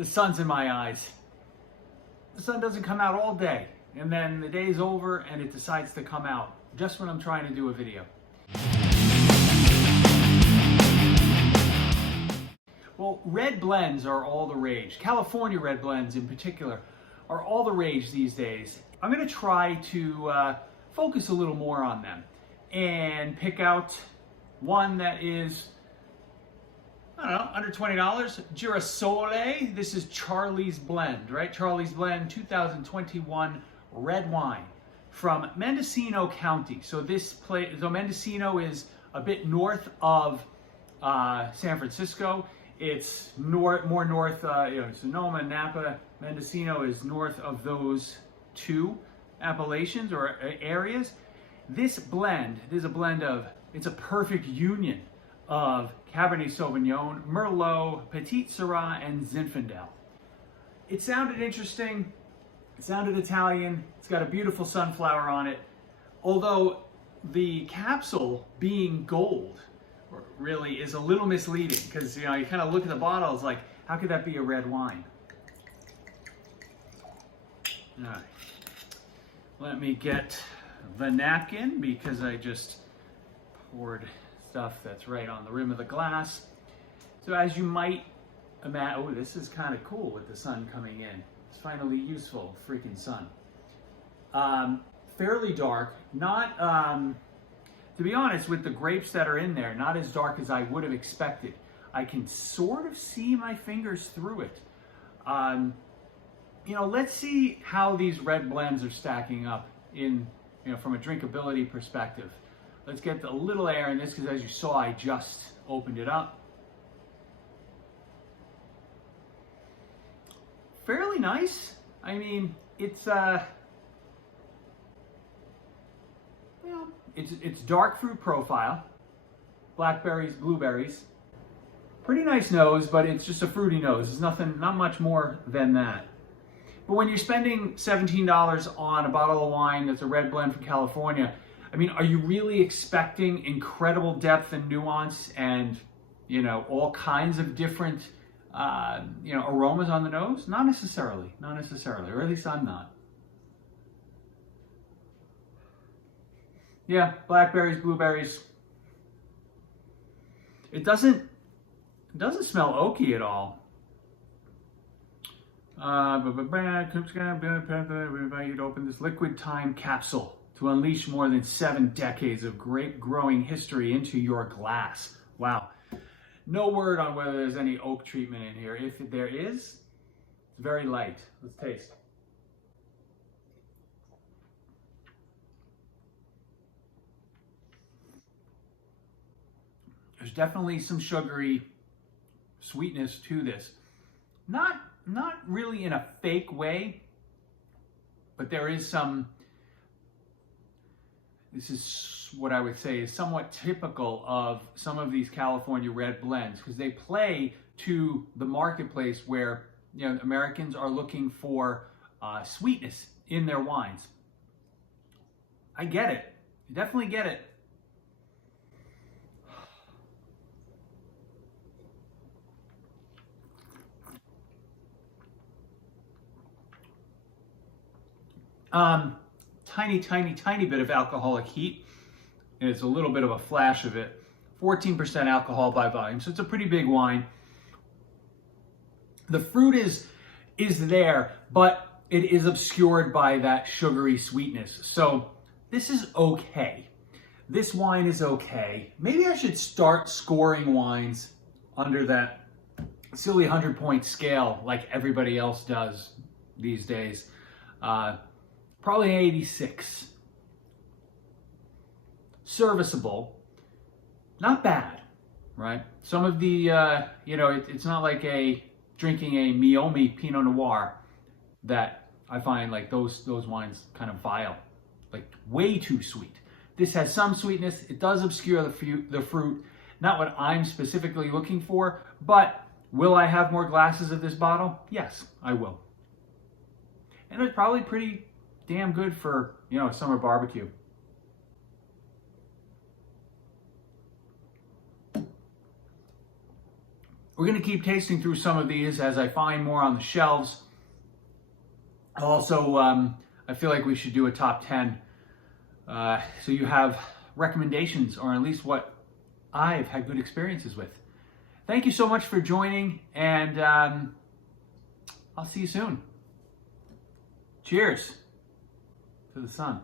The sun's in my eyes. The sun doesn't come out all day, and then the day's over and it decides to come out just when I'm trying to do a video. Well, red blends are all the rage. California red blends in particular are all the rage these days. I'm gonna try to focus a little more on them and pick out one that is, I don't know, under $20. Girasole. This is Charlie's Blend, right? Charlie's Blend 2021 red wine from Mendocino County. So Mendocino is a bit north of San Francisco. It's more north, Sonoma, Napa. Mendocino is north of those two appellations or areas. This blend is a blend of, it's a perfect union of Cabernet Sauvignon, Merlot, Petit Syrah, and Zinfandel. It sounded interesting. It sounded Italian. It's got a beautiful sunflower on it. Although the capsule being gold really is a little misleading because you kind of look at the bottle, it's like, how could that be a red wine? All right, let me get the napkin because I just poured stuff that's right on the rim of the glass. So as you might imagine, oh, this is kind of cool with the sun coming in. It's finally useful, freaking sun. Fairly dark, not, to be honest, with the grapes that are in there, not as dark as I would have expected. I can sort of see my fingers through it. Let's see how these red blends are stacking up in, from a drinkability perspective. Let's get a little air in this because as you saw, I just opened it up. Fairly nice. I mean, it's it's dark fruit profile, blackberries, blueberries. Pretty nice nose, but it's just a fruity nose. There's not much more than that. But when you're spending $17 on a bottle of wine that's a red blend from California, I mean, are you really expecting incredible depth and nuance and, all kinds of different, aromas on the nose? Not necessarily, or at least I'm not. Yeah, blackberries, blueberries. It doesn't smell oaky at all. We invite you to open this liquid time capsule to unleash more than 7 decades of grape growing history into your glass. Wow. No word on whether there's any oak treatment in here. If there is, it's very light. Let's taste. There's definitely some sugary sweetness to this. Not really in a fake way, but there is some. This is what I would say is somewhat typical of some of these California red blends because they play to the marketplace where Americans are looking for sweetness in their wines. I get it. I definitely get it. Tiny bit of alcoholic heat, and it's a little bit of a flash of it. 14% alcohol by volume, so it's a pretty big wine. The fruit is there, but it is obscured by that sugary sweetness. So this is okay. This wine is okay. Maybe I should start scoring wines under that silly 100-point scale like everybody else does these days. Probably 86. Serviceable. Not bad, right? Some of the, it's not like drinking a Meiomi Pinot Noir that I find like those wines kind of vile, like way too sweet. This has some sweetness. It does obscure the fruit. Not what I'm specifically looking for, but will I have more glasses of this bottle? Yes, I will. And it's probably pretty damn good for, a summer barbecue. we're going to keep tasting through some of these as I find more on the shelves. Also, I feel like we should do a top 10 so you have recommendations, or at least what I've had good experiences with. Thank you so much for joining, and I'll see you soon. Cheers to the sun.